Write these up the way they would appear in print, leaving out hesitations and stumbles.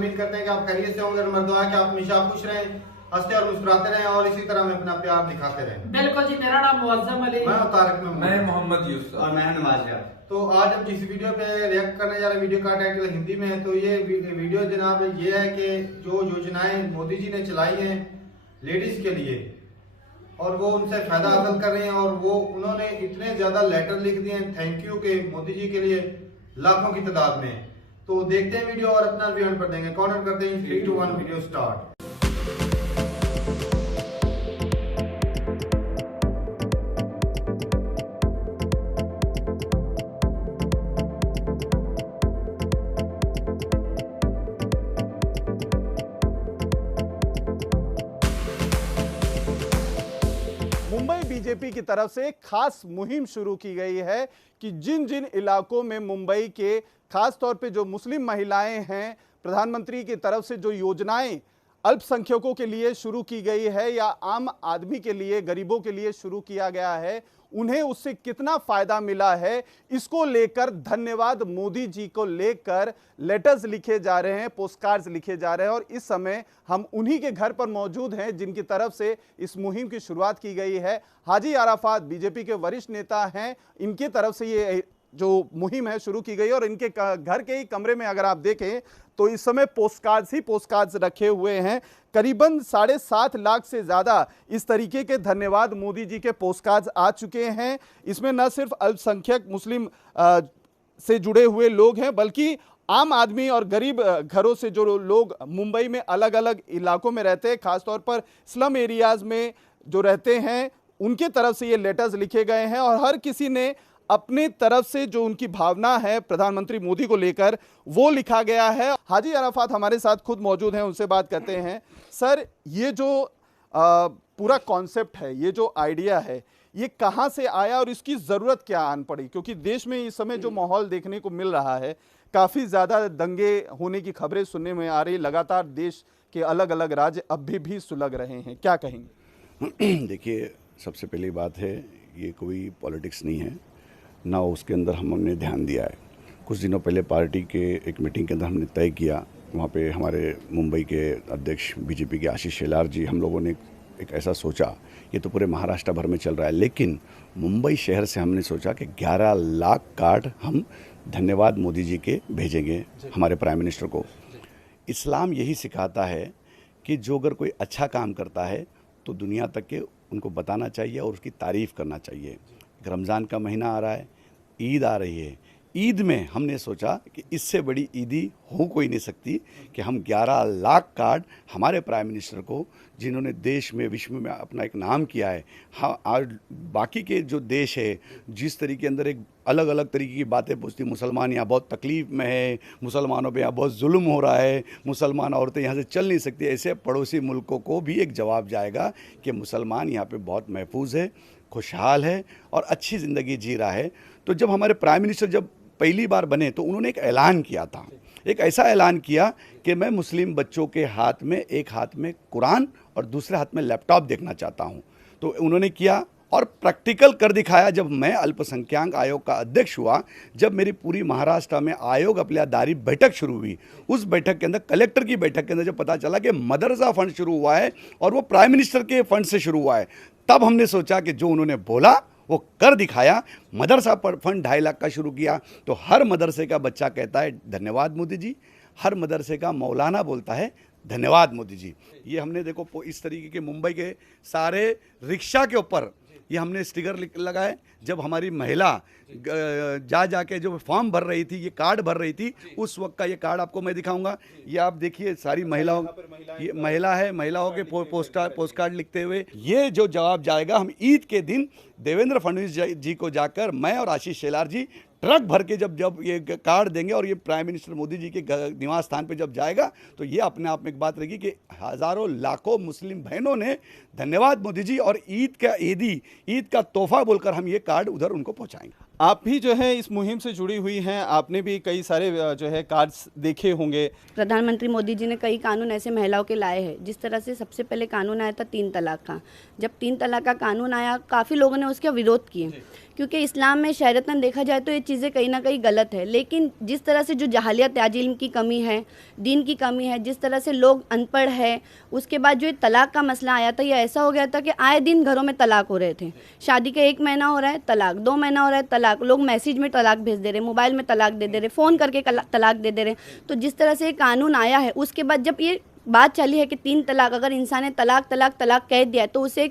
उम्मीद करते हैं कि आप खैरियत से होंगे। नंबर 2 है कि आप हमेशा खुश रहें, हंसते और मुस्कुराते रहें और इसी तरह में अपना प्यार दिखाते रहें। बिल्कुल जी, मेरा नाम मुअज्जम अली, मैं तारिक में, मैं मोहम्मद यूसुफ और मैं नवाज। तो आज हम जिस वीडियो पे रिएक्ट करने जा रहे हैं, वीडियो का टाइटल हिंदी में है। तो ये वीडियो जनाब ये है कि जो योजनाएं मोदी जी ने चलाई हैं लेडीज के लिए और वो उनसे फायदा हासिल कर रहे हैं, और वो उन्होंने इतने ज्यादा लेटर लिख दिए हैं थैंक यू के मोदी जी के लिए लाखों की तादाद में। तो देखते हैं वीडियो और अपना रिव्यू पर देंगे। कॉमेंट करते हैं 3, 2, 1 वीडियो स्टार्ट। मुंबई बीजेपी की तरफ से खास मुहिम शुरू की गई है कि जिन जिन इलाकों में मुंबई के खास तौर पे जो मुस्लिम महिलाएं हैं, प्रधानमंत्री की तरफ से जो योजनाएं अल्पसंख्यकों के लिए शुरू की गई है या आम आदमी के लिए, गरीबों के लिए शुरू किया गया है, उन्हें उससे कितना फायदा मिला है, इसको लेकर धन्यवाद मोदी जी को लेकर लेटर्स लिखे जा रहे हैं, पोस्टकार्ड्स लिखे जा रहे हैं। और इस समय हम उन्हीं के घर पर मौजूद हैं जिनकी तरफ से इस मुहिम की शुरुआत की गई है। हाजी अराफात बीजेपी के वरिष्ठ नेता हैं, इनकी तरफ से ये जो मुहिम है शुरू की गई और इनके घर के ही कमरे में अगर आप देखें तो इस समय पोस्टकार्ड्स रखे हुए हैं। करीबन 7.5 लाख से ज़्यादा इस तरीके के धन्यवाद मोदी जी के पोस्टकार्ड्स आ चुके हैं। इसमें न सिर्फ अल्पसंख्यक मुस्लिम से जुड़े हुए लोग हैं, बल्कि आम आदमी और गरीब घरों से जो लोग मुंबई में अलग अलग इलाकों में रहते हैं, खासतौर पर स्लम एरियाज में जो रहते हैं, उनके तरफ से ये लेटर्स लिखे गए हैं और हर किसी ने अपनी तरफ से जो उनकी भावना है प्रधानमंत्री मोदी को लेकर वो लिखा गया है। हाजी अराफात हमारे साथ खुद मौजूद हैं, उनसे बात करते हैं। सर, ये जो पूरा कॉन्सेप्ट है, ये जो आइडिया है, ये कहाँ से आया और इसकी ज़रूरत क्या आन पड़ी? क्योंकि देश में इस समय जो माहौल देखने को मिल रहा है, काफ़ी ज़्यादा दंगे होने की खबरें सुनने में आ रही, लगातार देश के अलग अलग राज्य अब भी सुलग रहे हैं, क्या कहेंगे? देखिए, सबसे पहली बात है, ये कोई पॉलिटिक्स नहीं है, ना उसके अंदर हमने ध्यान दिया है। कुछ दिनों पहले पार्टी के एक मीटिंग के अंदर हमने तय किया, वहाँ पे हमारे मुंबई के अध्यक्ष बीजेपी के आशीष शेलार जी, हम लोगों ने एक ऐसा सोचा, ये तो पूरे महाराष्ट्र भर में चल रहा है, लेकिन मुंबई शहर से हमने सोचा कि 11 लाख कार्ड हम धन्यवाद मोदी जी के भेजेंगे हमारे प्राइम मिनिस्टर को। इस्लाम यही सिखाता है कि जो अगर कोई अच्छा काम करता है तो दुनिया तक के उनको बताना चाहिए और उसकी तारीफ़ करना चाहिए। रमज़ान का महीना आ रहा है, ईद आ रही है, ईद में हमने सोचा कि इससे बड़ी ईदी हो कोई नहीं सकती कि हम 11 लाख कार्ड हमारे प्राइम मिनिस्टर को, जिन्होंने देश में, विश्व में अपना एक नाम किया है। हाँ, आज बाकी के जो देश है, जिस तरीके अंदर एक अलग अलग तरीके की बातें पूछती, मुसलमान यहाँ बहुत तकलीफ़ में है, मुसलमानों पे यहाँ बहुत जुल्म हो रहा है, मुसलमान औरतें यहाँ से चल नहीं सकती, ऐसे पड़ोसी मुल्कों को भी एक जवाब जाएगा कि मुसलमान यहाँ पे बहुत महफूज है, खुशहाल है और अच्छी ज़िंदगी जी रहा है। तो जब हमारे प्राइम मिनिस्टर जब पहली बार बने तो उन्होंने एक ऐलान किया था, एक ऐसा ऐलान किया कि मैं मुस्लिम बच्चों के हाथ में, एक हाथ में कुरान और दूसरे हाथ में लैपटॉप देखना चाहता हूं। तो उन्होंने किया और प्रैक्टिकल कर दिखाया। जब मैं अल्पसंख्यक आयोग का अध्यक्ष हुआ, जब मेरी पूरी महाराष्ट्र में आयोग अपलियादारी बैठक शुरू हुई, उस बैठक के अंदर, कलेक्टर की बैठक के अंदर जब पता चला कि मदरसा फंड शुरू हुआ है और वो प्राइम मिनिस्टर के फंड से शुरू हुआ है, तब हमने सोचा कि जो उन्होंने बोला वो कर दिखाया। मदरसा पर फंड 2.5 लाख का शुरू किया, तो हर मदरसे का बच्चा कहता है धन्यवाद मोदी जी, हर मदरसे का मौलाना बोलता है धन्यवाद मोदी जी। ये हमने देखो इस तरीके के मुंबई के सारे रिक्शा के ऊपर ये हमने स्टिकर लगाए। जब हमारी महिला जाके जो फॉर्म भर रही थी, ये कार्ड भर रही थी, उस वक्त का ये कार्ड आपको मैं दिखाऊंगा। ये आप देखिए, सारी महिलाओं, ये महिला है, महिलाओं के पोस्ट कार्ड लिखते हुए ये जो जवाब जाएगा, हम ईद के दिन देवेंद्र फडणवीस जी को जाकर मैं और आशीष शेलार जी ट्रक भर के जब ये कार्ड देंगे और ये प्राइम मिनिस्टर मोदी जी के निवास स्थान पे जब जाएगा, तो ये अपने आप में एक बात रहेगी कि हज़ारों लाखों मुस्लिम बहनों ने धन्यवाद मोदी जी और ईद का तोहफा बोलकर हम ये कार्ड उधर उनको पहुंचाएंगे। आप भी जो है इस मुहिम से जुड़ी हुई हैं, आपने भी कई सारे जो है कार्ड्स देखे होंगे। प्रधानमंत्री मोदी जी ने कई कानून ऐसे महिलाओं के लाए हैं। जिस तरह से सबसे पहले कानून आया था 3 तलाक का। जब 3 तलाक का कानून आया, काफ़ी लोगों ने उसका विरोध किया, क्योंकि इस्लाम में शरीयतन देखा जाए तो ये चीज़ें कहीं ना कहीं गलत है। लेकिन जिस तरह से जो जहालियत ताजीम की कमी है, दीन की कमी है, जिस तरह से लोग अनपढ़ है, उसके बाद जो ये तलाक का मसला आया था, ये ऐसा हो गया था कि आए दिन घरों में तलाक हो रहे थे। शादी का 1 महीना हो रहा है तलाक, 2 महीना हो रहा है तलाक, लोग मैसेज में तलाक भेज दे रहे, मोबाइल में तलाक दे रहे, फ़ोन करके तलाक दे रहे। तो जिस तरह से ये कानून आया है, उसके बाद जब ये बात चली है कि 3 तलाक, अगर इंसान ने तलाक तलाक तलाक कह दिया है तो उसे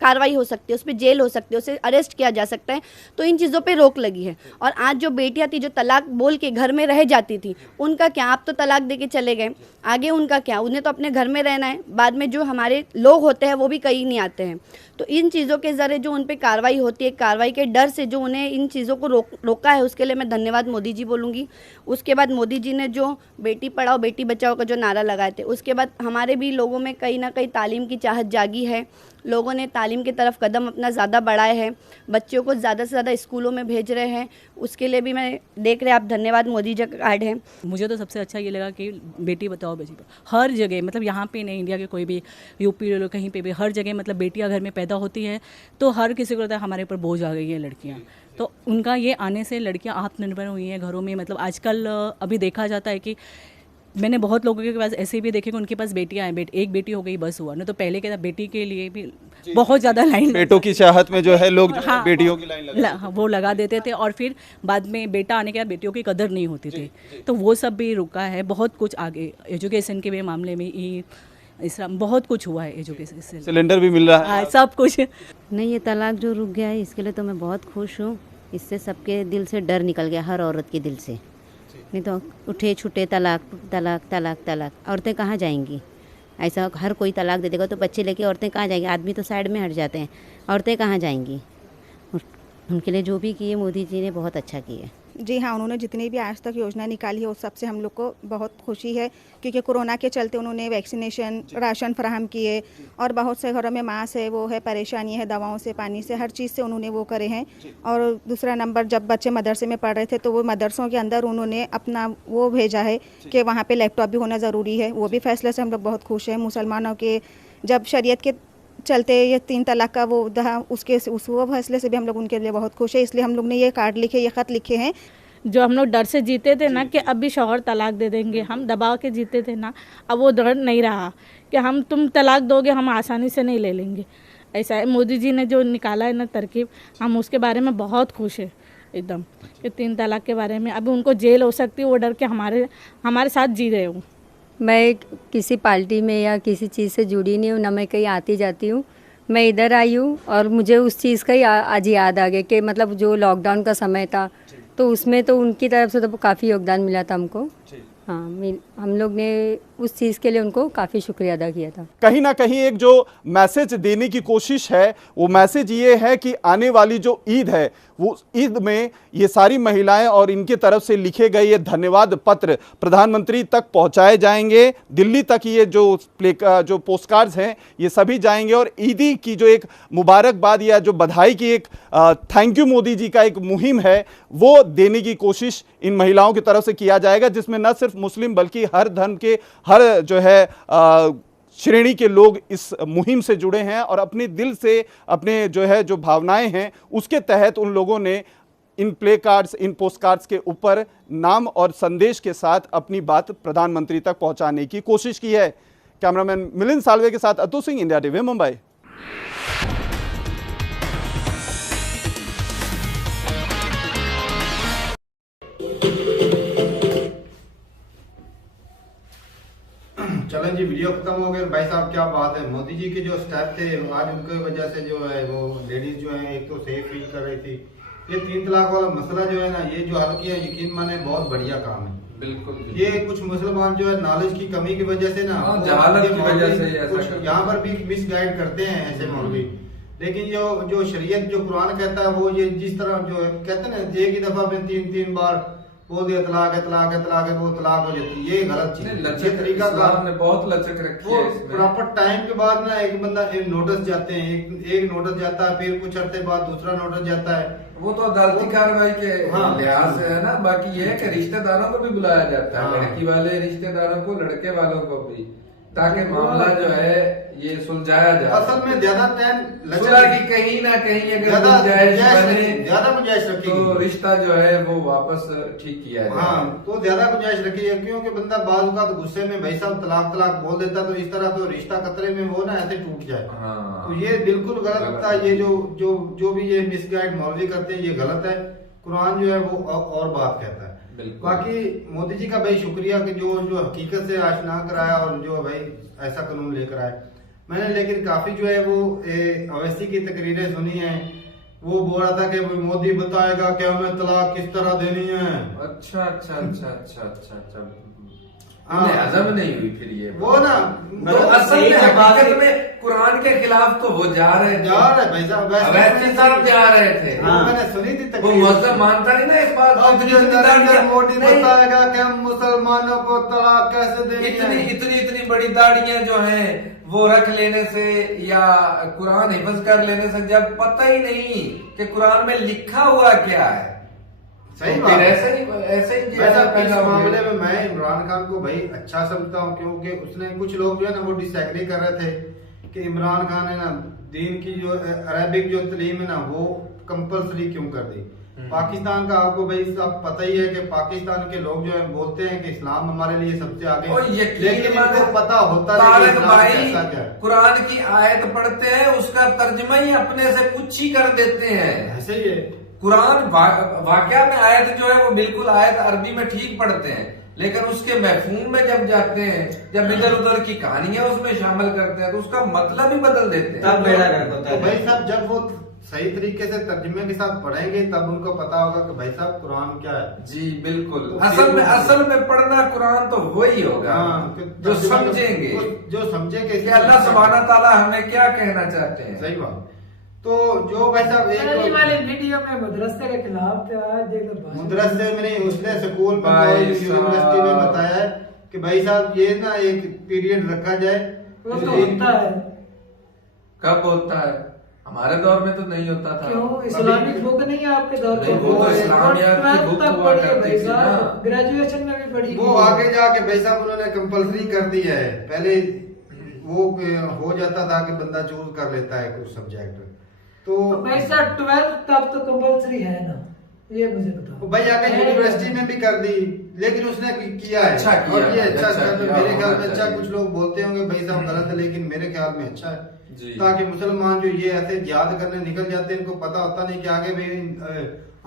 कार्रवाई हो सकती है, उस पर जेल हो सकती है, उसे अरेस्ट किया जा सकता है। तो इन चीज़ों पे रोक लगी है। और आज जो बेटियां थी जो तलाक बोल के घर में रह जाती थी, उनका क्या? आप तो तलाक दे के चले गए, आगे उनका क्या? उन्हें तो अपने घर में रहना है। बाद में जो हमारे लोग होते हैं वो भी कहीं नहीं आते हैं। तो इन चीज़ों के ज़रिए जो उन पर कार्रवाई होती है, कार्रवाई के डर से जो उन्हें इन चीज़ों को रोका है, उसके लिए मैं धन्यवाद मोदी जी बोलूँगी। उसके बाद मोदी जी ने जो बेटी पढ़ाओ बेटी बचाओ का जो नारा लगाए थे, उसके बाद हमारे भी लोगों में कहीं ना कहीं तालीम की चाहत जागी है। लोगों ने तालीम की तरफ कदम अपना ज़्यादा बढ़ाए हैं, बच्चों को ज़्यादा से ज़्यादा स्कूलों में भेज रहे हैं। उसके लिए भी मैं देख रहे आप, धन्यवाद मोदी जी का कार्ड है। मुझे तो सबसे अच्छा ये लगा कि बेटी बचाओ बेटी पढ़ाओ हर जगह, मतलब यहाँ पे नहीं, इंडिया के कोई भी यूपी कहीं पे भी हर जगह मतलब बेटियाँ घर में पैदा होती है तो हर किसी को लगता है हमारे ऊपर बोझ आ गई है लड़कियाँ। तो उनका ये आने से लड़कियाँ आत्मनिर्भर हुई हैं घरों में। मतलब आजकल अभी देखा जाता है कि मैंने बहुत लोगों के पास ऐसे भी देखे कि उनके पास बेटियां हैं, एक बेटी हो गई बस हुआ, नहीं तो पहले के बेटी के लिए भी बहुत ज़्यादा लाइन, बेटों की चाहत में जो है लोग हाँ, बेटियों की लाइन वो लगा देते थे। और फिर बाद में बेटा आने के बाद बेटियों की कदर नहीं होती थी। तो वो सब भी रुका है। बहुत कुछ आगे एजुकेशन के भी मामले में इस्लाम बहुत कुछ हुआ है। एजुकेशन सिलेंडर भी मिल रहा है, सब कुछ। नहीं, ये तलाक जो रुक गया है इसके लिए तो मैं बहुत खुश हूँ। इससे सबके दिल से डर निकल गया, हर औरत के दिल से। नहीं तो उठे छूटे तलाक तलाक तलाक तलाक, औरतें कहाँ जाएंगी? ऐसा हर कोई तलाक दे देगा तो बच्चे लेके औरतें कहाँ जाएंगी? आदमी तो साइड में हट जाते हैं, औरतें कहाँ जाएंगी? उनके लिए जो भी किए मोदी जी ने बहुत अच्छा किया। जी हाँ, उन्होंने जितनी भी आज तक योजना निकाली है उस सबसे हम लोग को बहुत खुशी है, क्योंकि कोरोना के चलते उन्होंने वैक्सीनेशन, राशन फराहम किए और बहुत से घरों में मांस है, वो है, परेशानी है, दवाओं से, पानी से, हर चीज़ से उन्होंने वो करे हैं। और दूसरा नंबर, जब बच्चे मदरसे में पढ़ रहे थे तो वो मदरसों के अंदर उन्होंने अपना वो भेजा है कि वहाँ पर लैपटॉप भी होना ज़रूरी है। वो भी फैसले से हम लोग बहुत खुश हैं। मुसलमानों के जब शरीयत के चलते ये 3 तलाक का वो वो फैसले से भी हम लोग उनके लिए बहुत खुश है। इसलिए हम लोग ने ये कार्ड लिखे, ये ख़त लिखे हैं। जो हम लोग डर से जीते थे ना कि अब भी शौहर तलाक दे देंगे, हम दबा के जीते थे ना, अब वो डर नहीं रहा कि तुम तलाक दोगे हम आसानी से नहीं ले लेंगे। ऐसा है, मोदी जी ने जो निकाला है ना तरकीब, हम उसके बारे में बहुत खुश है एकदम। कि 3 तलाक के बारे में अभी उनको जेल हो सकती है, वो डर के हमारे साथ जी रहे हूँ। मैं किसी पार्टी में या किसी चीज़ से जुड़ी नहीं हूँ, ना मैं कहीं आती जाती हूँ। मैं इधर आई हूँ और मुझे उस चीज़ का ही आज याद आ गया कि मतलब जो लॉकडाउन का समय था तो उसमें तो उनकी तरफ से तो काफ़ी योगदान मिला था हमको। हाँ, हम लोग ने उस चीज़ के लिए उनको काफ़ी शुक्रिया अदा किया था। कहीं ना कहीं एक जो मैसेज देने की कोशिश है, वो मैसेज ये है कि आने वाली जो ईद है, वो ईद में ये सारी महिलाएं और इनके तरफ से लिखे गए ये धन्यवाद पत्र प्रधानमंत्री तक पहुंचाए जाएंगे। दिल्ली तक ये जो पोस्टकार्ड्स हैं ये सभी जाएंगे और ईदी की जो एक मुबारकबाद या जो बधाई की एक थैंक यू मोदी जी का एक मुहिम है, वो देने की कोशिश इन महिलाओं की तरफ से किया जाएगा, जिसमें न सिर्फ मुस्लिम बल्कि हर धर्म के हर जो है श्रेणी के लोग इस मुहिम से जुड़े हैं और अपने दिल से अपने जो है जो भावनाएं हैं उसके तहत उन लोगों ने इन प्ले कार्ड्स, इन पोस्ट कार्ड्स के ऊपर नाम और संदेश के साथ अपनी बात प्रधानमंत्री तक पहुंचाने की कोशिश की है। कैमरामैन मिलिंद सालवे के साथ अतु सिंह, इंडिया टीवी, मुंबई। चलें जी, वीडियो खत्म हो गया। भाई साहब क्या बात है, मोदी जी के जो स्टेप थे आज उनकी वजह से जो है वो लेडीज जो है एक तो सेफ फील कर रही थी। ये 3 तलाक वाला मसला जो है ना, ये जो हल किया, यकीन माने बहुत बढ़िया काम है। बिल्कुल। ये कुछ मुसलमान जो है नॉलेज की कमी की वजह से ना, जहालत की वजह से कुछ यहाँ पर भी मिसगाइड करते हैं ऐसे मौलवी। लेकिन जो शरीयत जो कुरान कहता है वो ये जिस तरह जो कहते हैं ना, एक ही दफा में 3 बार बोल दिया तलाक है तलाक है तलाक है, वो तलाक हो जाती है, ये गलत चीज है। ये लचक तरीका इस्लाम ने बहुत लचक रखी वो है इसमें। प्रॉपर टाइम के बाद ना एक बंदा एक नोटिस जाते हैं, एक नोटिस जाता है, फिर कुछ हफ्ते बाद दूसरा नोटिस जाता है। वो तो अदालती कार्रवाई के हाँ। लिहाज से है ना। बाकी ये है कि रिश्तेदारों को भी बुलाया जाता है, हाँ। लड़की वाले रिश्तेदारों को, लड़के वालों को भी, ताकि मामला जो है ये सुलझाया जाए। असल में ज्यादा टाइम सुलह की कहीं ना कहीं अगर ज्यादा गुंजाइश बने ज्यादा गुंजाइश रखेगी तो रिश्ता जो है वो वापस ठीक किया जाए। हाँ, तो ज्यादा गुंजाइश रखी है, क्योंकि बंदा बाल का तो गुस्से में भाई साहब तलाक तलाक बोल देता, तो इस तरह तो रिश्ता खतरे में हो ना, ऐसे टूट जाए। हाँ। तो ये बिल्कुल गलत था। ये जो भी ये मिसगाइड मौलवी करते हैं, ये गलत है। कुरान जो है वो और बात कहता है। बाकी मोदी जी का भाई शुक्रिया कि जो हकीकत से आशना कराया और जो भाई ऐसा कानून लेकर आए। मैंने लेकिन काफी जो है वो अवैसी की तकरीरें सुनी है, वो बोल रहा था कि मोदी बताएगा कि हमें तलाक किस तरह देनी है। अच्छा अच्छा अच्छा अच्छा अच्छा अच्छा हाँ। हजम नहीं हुई फिर ये वो ना तो असल में हकीकत में कुरान के खिलाफ तो वो जा रहे भाई साहब, अवैसी साहब जा रहे थे। मैंने सुनी थी वो मुस्लिम मानता नहीं ना इस बात को। मोदी बताएगा कि हम मुसलमानों को तलाक कैसे देंगे। इतनी बड़ी दाढ़ियां जो हैं वो रख लेने से या कुरान हिफ्ज कर लेने से, जब पता ही नहीं कि कुरान में लिखा हुआ क्या है। सही तो बात। ऐसे ही इस मामले में मैं इमरान खान को भाई अच्छा समझता हूँ, क्योंकि उसने कुछ लोग जो है ना वो डिसएग्री कर रहे थे कि इमरान खान है ना दीन की जो अरबिक जो तलीम है ना वो कंपलसरी क्यों कर दी। पाकिस्तान का आपको भाई सब पता ही है कि पाकिस्तान के लोग जो है बोलते हैं कि इस्लाम हमारे लिए सबसे आगे, लेकिन इनको पता होता नहीं भाई कुरान की आयत पढ़ते हैं, उसका तर्जमा ही अपने से कुछ ही कर देते हैं। ऐसे ही है कुरान वाकया में आयत जो है वो बिल्कुल आयत अरबी में ठीक पढ़ते हैं, लेकिन उसके महफूम में जब जाते हैं, जब इधर उधर की कहानियां उसमें शामिल करते हैं, तो उसका मतलब ही बदल देते हैं। तब बेड़ा गर्क होता है। तो भाई साहब जब वो सही तरीके से तर्जुमे के साथ पढ़ेंगे तब उनको पता होगा कि भाई साहब कुरान क्या है। जी बिल्कुल। असल में पढ़ना कुरान तो वही होगा। जो समझेंगे, जो समझेंगे कि अल्लाह सुब्हानहू तआला हमें क्या कहना चाहते हैं। सही बात। तो जो भाई साहब एक वाले वीडियो में मदरसे के खिलाफ मदरसे में उसने स्कूल यूनिवर्सिटी में बताया है कि भाई साहब ये ना एक पीरियड रखा जाए। वो तो होता है। कब होता है? हमारे दौर में तो नहीं होता था। क्यों? इस्लामिक बुक नहीं है आपके दौर में? वो तो इस्लामियात की बुक हुआ करती थी ना। ग्रेजुएशन में भी पढ़ी। वो आगे जाके भाई साहब उन्होंने कंपलसरी कर दी है। पहले वो हो जाता था कि बंदा चूज कर लेता है कुछ सब्जेक्ट। तो भाई साहब 12th तब तो कंपलसरी है ना, ये मुझे बताओ। भाई आगे यूनिवर्सिटी में भी कर दी, लेकिन उसने किया है। अच्छा किया, और ये अच्छा मेरे ख्याल में अच्छा। चाहिए। कुछ लोग बोलते होंगे भाई साहब गलत है, लेकिन मेरे ख्याल में अच्छा है। जी। ताकि मुसलमान जो ये ऐसे जिहाद करने निकल जाते हैं, इनको पता होता नहीं कि आगे भी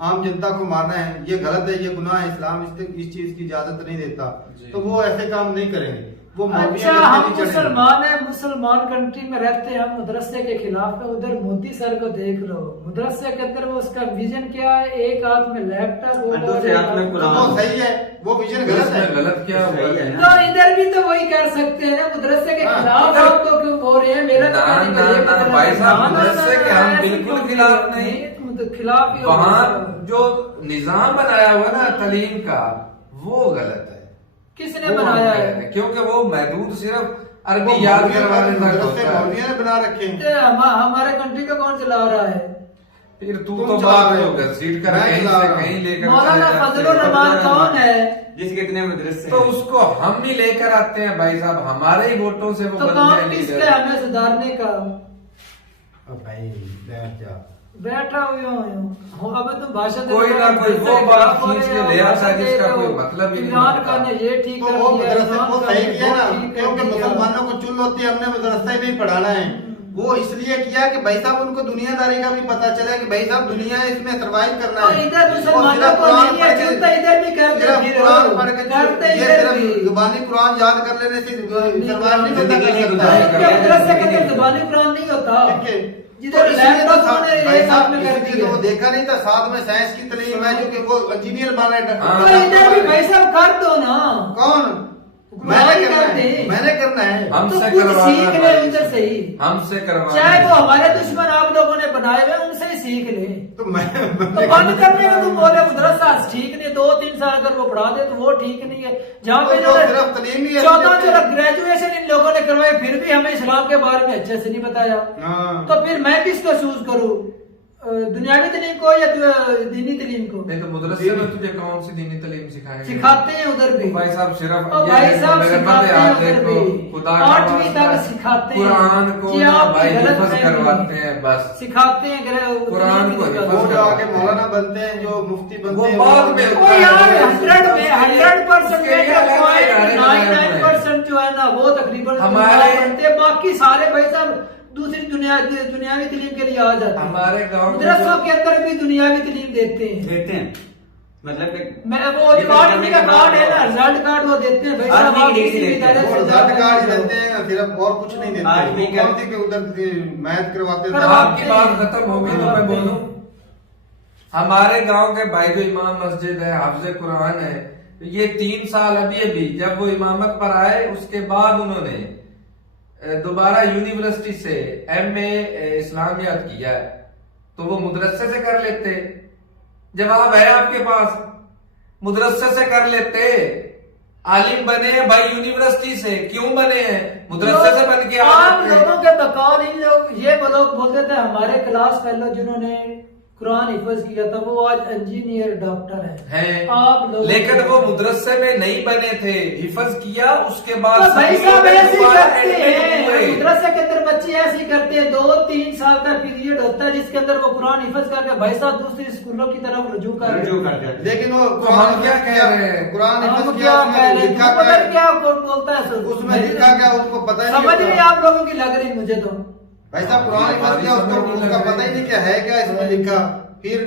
आम जनता को मारना है, ये गलत है, ये गुनाह है, इस्लाम इस चीज की इजाजत नहीं देता, तो वो ऐसे काम नहीं करेंगे। वो अच्छा हम मुसलमान है, मुसलमान कंट्री में रहते हैं, हम मदरसे के खिलाफ है। उधर मोदी सर को देख लो, मदरसे के अंदर वो उसका विजन क्या है, एक हाथ में लैपटॉप, दूसरे हाथ में कुरान। वो सही है, वो विजन गलत है। गलत क्या हुआ है? तो इधर भी तो वही कर सकते हैं ना, मदरसे के खिलाफ आप तो क्यों बोल रहे हैं? मेरा भाई साहब मदरसे के हम बिल्कुल खिलाफ नहीं, खिलाफ वहाँ जो निजाम बनाया हुआ ना तालीम का वो गलत है। किसने बनाया है? क्योंकि वो महदूद सिर्फ अरबी याद करवाने तक होता है। ने बना रखे हैं। हमारे कंट्री का कौन चला रहा है? फिर तू तो बात हो घसीट कर कहीं से कहीं लेकर मौलाना फजलुर रहमान कौन है जिसके इतने मदरसे? तो उसको हम ही लेकर आते हैं भाई साहब, हमारे ही वोटों से वो तो कौन किसका हमें सुधारने का? भाई बैठ जा, बैठा हुए हो अब तुम भाषण कोई ना कोई वो बात खींच के ले आता है जिसका कोई मतलब ही नहीं। इमरान खान ने ये ठीक तो वो मदरसे को सही किया ना, क्योंकि मुसलमानों को चुन होती है, हमने मदरसा ही पढ़ाना है। वो इसलिए किया कि भाई साहब उनको दुनियादारी का भी पता चले कि भाई साहब दुनिया इसमें सर्वाइव करना है। इधर मुसलमानों को नहीं है, चुनता इधर भी करते कुरान पढ़ के ये सिर्फ जुबानी कुरान याद कर लेने से सर्वाइव नहीं होता। मदरसे के अंदर जुबानी कुरान नहीं होता। जिधर लैपटॉप ने एक हाथ में कर दिया, वो देखा नहीं था, साथ में साइंस की तालीम है जो कि वो इंजीनियर बना है। तो इधर भी भाई साहब कर दो ना। कौन? मैंने करना है। हमसे सीख ले उधर से ही, हमसे करवाना। चाहे वो हमारे दुश्मन आप लोगों ने बनाए हुए उनसे ही सीख ले। तो मैं तो बंद करने का तुम बोले मदरसा ठीक नहीं, 2-3 साल अगर वो पढ़ा दे तो वो ठीक नहीं है। जहाँ पे तो सिर्फ तालीम ही है। 14 ग्रेजुएशन इन लोगों ने करवाए, फिर भी हमें इस्लाम के बारे में अच्छे से नहीं बताया। तो फिर मैं किसको चूज करूँ, दुनियावी तालीम को या दीनी तालीम को? नहीं तो मदरसे में तुझे कौन सी दीनी तालीम सिखाएंगे? सिखाते हैं उधर भी भाई साहब, सिर्फ भाई साहब सिखाते हैं उधर भी, खुदा 8वीं तक सिखाते हैं, कुरान को कि आप भाई गलत हिफ्ज फहमी करवाते हैं, बस सिखाते हैं कुरान को वो जो आगे मौलाना बनते हैं, जो मुफ्ती बनते हैं, बाद में वो यार 100% 99% जो है ना वो तकरीबन हमारे बनते, बाकी सारे भाई साहब दूसरी दुनियावी तालीम के लिए आ जाते हैं। हमारे गाँव मदरसों के अंदर भी दुनियावी तालीम देते हैं। मतलब मैं वो कार्ड का कार्ड है ना, रिजल्ट कार्ड वो देते हैं भाई साहब, आप किसी भी तरह वो से रिजल्ट कार्ड ही देते हैं, सिर्फ और कुछ नहीं देते। कौन सी के उधर मैथ करवाते हैं। आपकी बात खत्म हो गई तो मैं बोलूं, हमारे गांव के भाई जो इमाम मस्जिद है, हाफिज कुरान है, ये 3 साल अभी जब वो इमामत पर आए उसके बाद उन्होंने दोबारा यूनिवर्सिटी से MA इस्लामियात किया है, तो वो मदरसे से कर लेते। जवाब है आपके पास, मदरसे से कर लेते। आलिम बने हैं भाई यूनिवर्सिटी से, क्यों बने हैं? मदरसे से बन के आम लोगों के बकौल इन लोग ये लोग बोलते थे, हमारे क्लास फेलो जिन्होंने कुरान हिफज किया था वो आज इंजीनियर डॉक्टर है। आप लोग लेकिन वो मदरसे में नहीं बने थे, हिफज किया उसके बाद तो भाई साहब ऐसे करते हैं, मदरसे के अंदर बच्चे ऐसे करते हैं। 2-3 साल का पीरियड होता है जिसके अंदर वो कुरान हिफज करके भाई साहब दूसरी स्कूलों की तरफ रुजू कर जाते हैं। लेकिन वो हम क्या कह रहे हैं? कुरान हम क्या कह रहे हैं? क्या बोलता है उसमें लिखा क्या उसको पता ही समझ नहीं आप लोगों की लग रही मुझे तो। ऐसा पुरानी बात क्या, उसका पता ही नहीं क्या है, क्या इसमें लिखा। फिर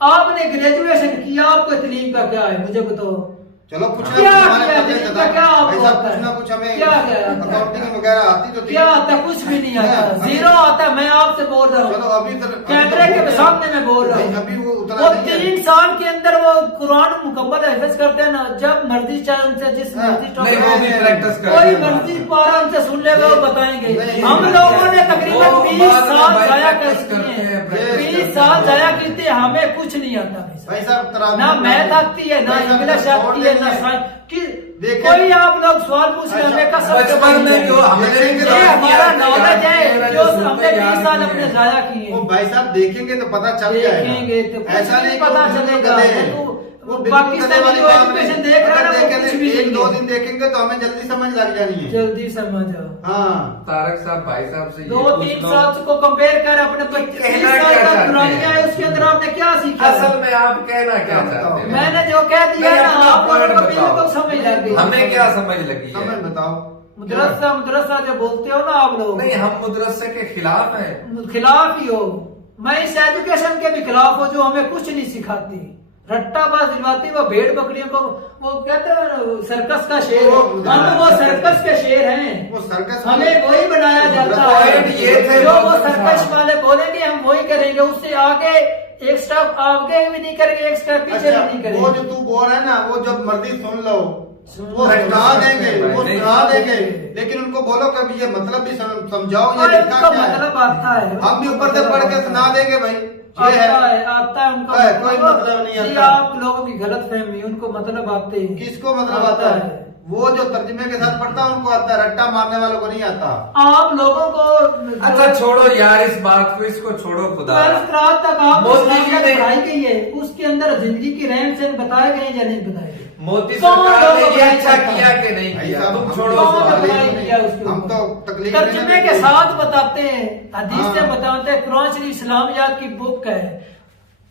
आपने ग्रेजुएशन किया, आपको तालीम का क्या है मुझे बताओ। चलो कुछ क्या कुछ ना कुछ हमें अकाउंटिंग वगैरह आती तो क्या आता, कुछ भी नहीं आता, जीरो आता। मैं आपसे बोल रहा हूँ, चलो अभी कैमरे के सामने मैं बोल रहा हूँ, अभी वो उतना वो 3 साल के अंदर वो कुरान मुकम्मल हिफ्ज करते हैं ना, जब मर्जी चाहे उनसे जिस मर्जी कोई मर्जी पारा उनसे सुन लेगा वो बताएंगे। हम लोगों ने तकरीबन 20 साल जाया करते हैं, 20 साल जाया करते, हमें कुछ नहीं आता ना मैथ आती है, ना इंग्लिश आती है, ना साइंस। कोई आप लोग सवाल पूछ रहे हैं, बचपन में जो हमारा नॉलेज है जो हमने 20 साल अपने जाया किए। वो भाई साहब देखेंगे तो पता चल जाएगा, ऐसा नहीं पता चलेगा। वो पाकिस्तानी एजुकेशन देख रहे हैं, 1-2 दिन देखेंगे तो हमें जल्दी समझ लग जानी है, जल्दी समझ। हाँ तारक साहब भाई साहब से 2-3 साल को कंपेयर कर अपने 25 साल का पुरानी है, उसके अंदर आपने क्या सीखा? असल में आप कहना क्या चाहते हैं? मैंने जो कह दिया ना आप लोगों को बिल्कुल समझ लग गई। हमें क्या समझ लगी? समझ बताओ। मदरसा जो बोलते हो ना आप लोग, नहीं हम मदरसे के खिलाफ हैं। खिलाफ ही हो, मैं इस एजुकेशन के भी खिलाफ हो जो हमें कुछ नहीं सिखाती, रट्टाबाज दिलवाती। वो भेड़ बकरियों को वो कहते हैं सर्कस का शेर, हम वो सर्कस के शेर हैं, वो सर्कस हमें वही बनाया जाता है। ये थे जो वो सर्कस वाले बोलेंगे हम वही करेंगे, उससे आगे एक स्टेप आगे भी नहीं करेंगे, एक स्टेप पीछे भी नहीं करेंगे। वो जो तू बोल रहा है ना, वो जब मर्जी सुन लो, वो सुना देंगे, वो सुना देंगे, लेकिन उनको बोलो कभी ये मतलब भी समझाओ, ये लिखा क्या मतलब आता है। हम भी ऊपर से पढ़ के सुना देंगे भाई, आता है उनको, कोई मतलब नहीं आता। आप लोगों की गलत फहमी, उनको मतलब आते हैं। किसको मतलब आता है? वो जो तर्जमे के साथ पढ़ता है उनको आता है, रट्टा मारने वालों को नहीं आता। आप लोगों को अच्छा छोड़ो यार इस बात को, इसको छोड़ो खुदा। 12th क्लास तक आप पढ़ाई गई है, उसके अंदर जिंदगी की रहन सहन बताए गए या नहीं बताए? मोदी सरकार ने ये अच्छा किया कि नहीं किया, तुम छोड़ो। हम तो तकलीफ तर्जमे के साथ बताते हैं, हदीस से बताते हैं। कुरान शरीफ इस्लामियात की बुक है,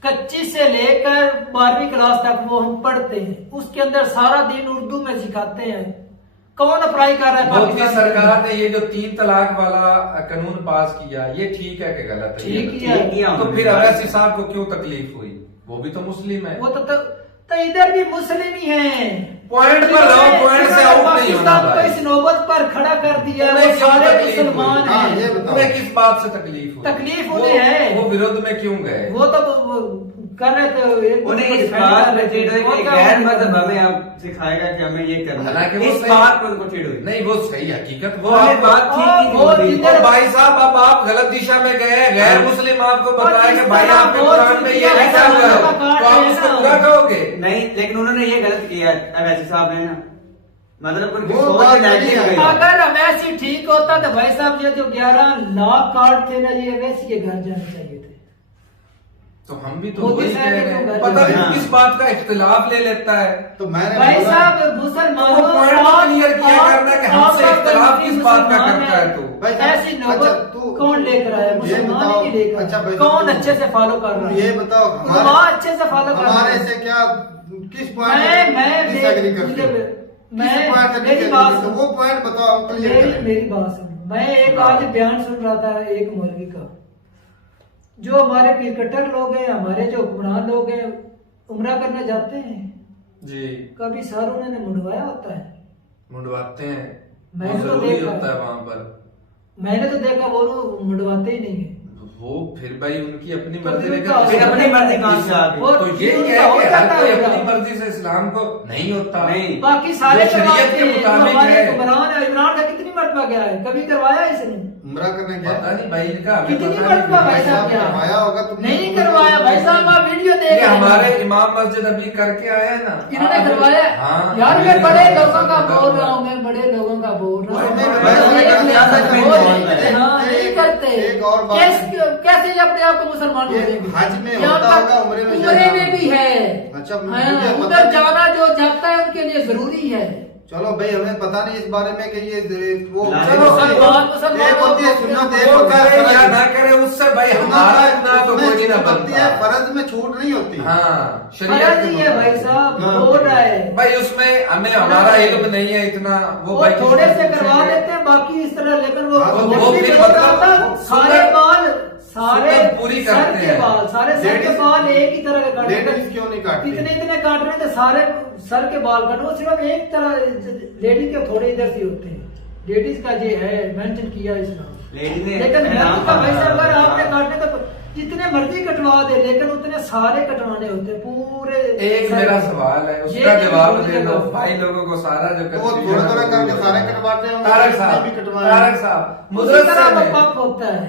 कच्ची से लेकर 12वीं क्लास तक वो हम पढ़ते हैं, उसके अंदर सारा दिन उर्दू में सिखाते हैं। कौन अप्लाई कर रहा है? मोदी सरकार ने ये जो 3 तलाक वाला कानून पास किया, ये ठीक है कि गलत है? ठीक है। तो फिर अवैसी साहब को क्यों तकलीफ हुई? वो भी तो मुस्लिम है। वो तो इधर भी मुस्लिम ही हैं। पॉइंट पर रहो, पॉइंट से आउट नहीं होना भाई। इस नौबत पर खड़ा कर दिया, वो सारे मुसलमान हैं। तुम्हें किस बात से तकलीफ हुई? तकलीफ उन्हें है, वो विरोध में क्यों गए? वो तो कर रहे थे, उन्हें इस बात पे चिढ़ हुई कि गैर मजहब हमें अब सिखाएगा कि हमें ये करना है, इस बात पर उनको चिढ़ हुई। नहीं वो सही हकीकत वो बात ठीक और भाई साहब अब आप गलत दिशा में गए, गैर मुस्लिम आपको बताया कि भाई आपके कुरान में ये लिखा हुआ है, तो आप उसको पूरा कहोगे? नहीं, लेकिन उन्होंने ये गलत किया अवैसी साहब ने ना, मतलब अगर अवैसी ठीक होता तो भाई साहब ये जो 11 लाख कार्ड थे ना, ये अवैसी के घर जाने चाहिए थे। तो हम भी तो वही कह रहे हैं, पता नहीं किस बात का इख्तिलाफ ले लेता है। तो मैंने भाई साहब मुसलमानों क्लियर किया करना कि हमसे इख्तिलाफ किस बात का करता है। तो ऐसी नौबत कौन लेकर आया? मुसलमान ही लेकर। अच्छा कौन अच्छे से फॉलो कर रहा है? ये बताओ अच्छे से फॉलो कर रहा है? हमारे से क्या किस पॉइंट मेरी बात सुनो, वो पॉइंट बताओ, मेरी बात सुनो। मैं एक आज बयान सुन रहा था एक मौलवी का, जो हमारे पीरकटर लोग हैं, हमारे जो हुक्मरान लोग हैं, उम्रा करने जाते हैं जी, कभी सर उन्होंने मुंडवाया होता है? मुंडवाते हैं, मैंने तो जरूरी देखा होता है वहाँ पर। मैंने तो देखा वो मुंडवाते ही नहीं है। वो फिर भाई उनकी अपनी मर्जी, फिर अपनी मर्जी कहाँ से आ गई? तो ये क्या है कि हर कोई अपनी मर्जी से इस्लाम को नहीं होता, नहीं बाकी सारे शरीयत के मुताबिक है। इमरान का कितनी मरतबा गया है? कभी करवाया इसने उम्रा करने गया? पता नहीं भाई इनका, कितनी मरतबा भाई साहब करवाया होगा तुमने? नहीं करवाया भाई साहब, आप वीडियो देख। हमारे इमाम मस्जिद अभी करके आए हैं ना, इन्होंने करवाया। हाँ, यार मैं बड़े लोगों का बोल रहा हूँ, मैं बड़े लोगों का बोल रहा हूँ। नहीं करते। कैसे ये अपने आप को मुसलमान बोलेंगे? हज में होता होगा, उम्रे में भी है। अच्छा, उधर जाना जो जाता है उनके लिए जरूरी है। चलो भाई, हमें पता नहीं इस बारे में कि ये वो चलो ना करे उससे भाई हमारा इतना तो कोई ना बनती है, फर्ज में छूट नहीं होती। हाँ, शरीयत नहीं है भाई साहब, बोल रहा है भाई उसमें हमें हमारा इल्म नहीं है इतना, वो थोड़े से करवा देते हैं बाकी इस तरह, लेकिन वो सारे पूरी करते हैं, सारे सर के बाल एक ही तरह के काटते हैं। क्यों नहीं काटते? इतने काट रहे थे सारे सर के बाल काटो, वो सिर्फ एक तरह लेडी के थोड़े इधर से होते हैं। लेडीज का ये है मेंशन किया इस्लाम, लेकिन मर्द का भाई साहब अगर आपने काटने का जितने मर्जी कटवा दे, लेकिन उतने सारे कटवाने होते हैं पूरे। एक मेरा सवाल है, उसका जवाब दे दो भाई लोगों को। सारा जो थोड़ा थोड़ा करके सारे कटवाते हैं। तारक साहब मुदरसे में पक होता है,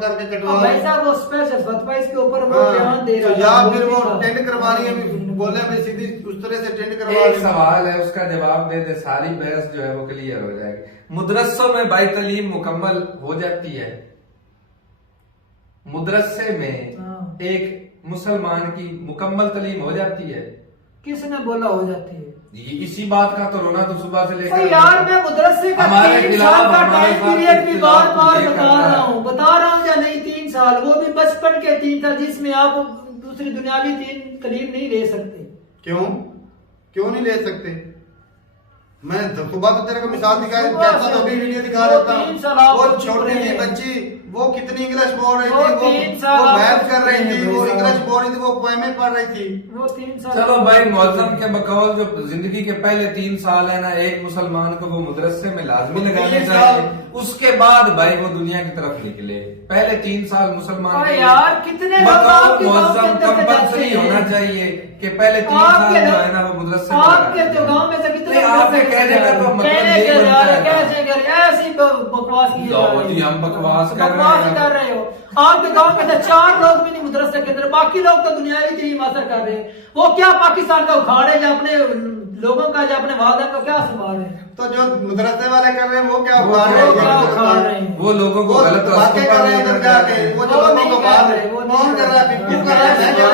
करके कटवा भाई साहब वो स्पेशल फतवा इसके ऊपर वो बयान दे रहा है, या फिर वो टेंड करवा रही है, बोले भाई सीधी उस तरह से टेंड करवा। एक सवाल है, उसका जवाब दे दे, सारी बहस जो है वो क्लियर हो जाएगी। मुदरसों में भाई तालीम मुकम्मल हो जाती है? मुदरसे में एक मुसलमान की मुकम्मल तालीम हो जाती है? किसने बोला हो जाती है? इसी बात का तो रोना तो सुबह से लेकर यार मैं मदरसे का 3 साल का टाइम पीरियड भी बार बार बता रहा हूँ या नहीं? 3 साल, वो भी बचपन के 3 साल जिसमें आप दूसरी दुनियावी तालीम नहीं ले सकते। क्यों नहीं ले सकते? मैं सुबह तो तेरे को मिसाल दिखा तो अभी वीडियो दिखा देता हूँ। वो छोटी सी बच्ची वो कितनी इंग्लिश बोल रही थी, वो मैथ कर रही थी, वो इंग्लिश बोल रही थी, वो पोएमें पढ़ रही थी। वो 3 साल। चलो भाई, मौजम के बकौल जो जिंदगी के पहले 3 साल है ना, एक मुसलमान को वो मदरसे में लाजमी लगाने चाहिए। उसके बाद भाई वो दुनिया की तरफ निकले। पहले 3 साल मुसलमान यार कितने मौजम कंपल्सरी होना चाहिए कि पहले 3 साल जो है ना वो मदरसे में। आपके जो गाँव में से कितने आपके कहने का तो मतलब ये बनता है ऐसी बकवास की, हम बकवास कर रहे हो। आपके गांव में से 4 लोग भी नहीं मदरसे के अंदर, बाकी लोग तो दुनियावी तालीम हासिल कर रहे हैं। वो क्या पाकिस्तान का उखाड़े या अपने लोगों का या अपने वादा का क्या संभाल है? तो जो मदरसे वाले कर रहे हैं वो क्या उखाड़ रहे हैं? वो लोगों को गलत रास्ते कर रहे हैं। वो जो लोगों को कौन कर रहा है?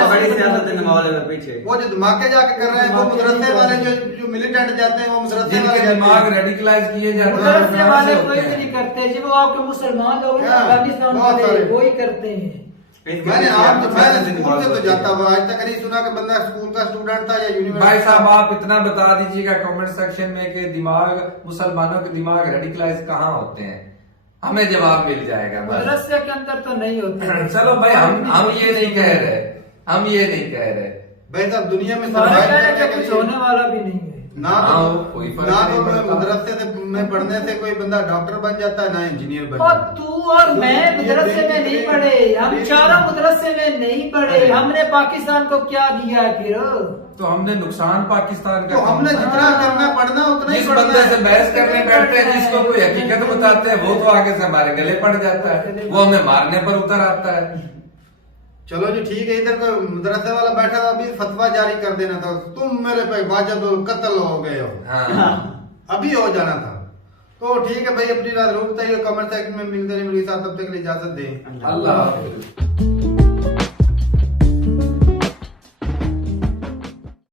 बड़ी सियासत है माहौल में पीछे। वो जो धमाके जाके कर रहे हैं वो मदरसे वाले जो मिलिटेंट जाते हैं, वो मदरसे वाले दिमाग रेडिकलाइज किए जाते हैं। मदरसे वाले कोई नहीं करते जी, वो आपके मुसलमान लोग अफगानिस्तान वाले वो ही करते हैं। मैंने स्कूल से तो जाता हुआ आज तक नहीं सुना कि बंदा स्कूल का स्टूडेंट था या यूनिवर्सिटी। भाई साहब आप इतना बता दीजिएगा कमेंट सेक्शन में कि दिमाग मुसलमानों के दिमाग रेडिकलाइज कहाँ होते हैं, हमें जवाब मिल जाएगा। मदरसे के अंदर तो नहीं होते। चलो भाई हम ये नहीं कह रहे, हम ये नहीं कह रहे भाई साहब दुनिया में कुछ होने वाला भी नहीं है। ना तो मदरसे में पढ़ने से कोई बंदा डॉक्टर बन जाता है, ना इंजीनियर बन जाता है। तू और मैं मदरसे में नहीं पढ़े, हम चारों मदरसे में नहीं पढ़े, हमने पाकिस्तान को क्या दिया है फिर? तो हमने नुकसान पाकिस्तान का, तो हमने जितना करना पढ़ना उतना ही जिस पढ़ना बंदे है। से बहस करने बैठते हैं, जिसको कोई हकीकत बताते हैं, वो तो आगे से हमारे गले पड़ जाता है, वो हमें मारने पर उतर आता है। चलो जी ठीक है, इधर कोई मदरसे वाला बैठा था, अभी फतवा जारी कर देना था, तुम मेरे पे वाजिबुल कत्ल हो गए हो, अभी हो जाना था। तो ठीक है भाई, अपनी रात रूप बताइए कमेंट सेक्शन में, मिलते हैं मेरे साथ, तब तक के लिए इजाजत दें। अल्लाह हाफिज़।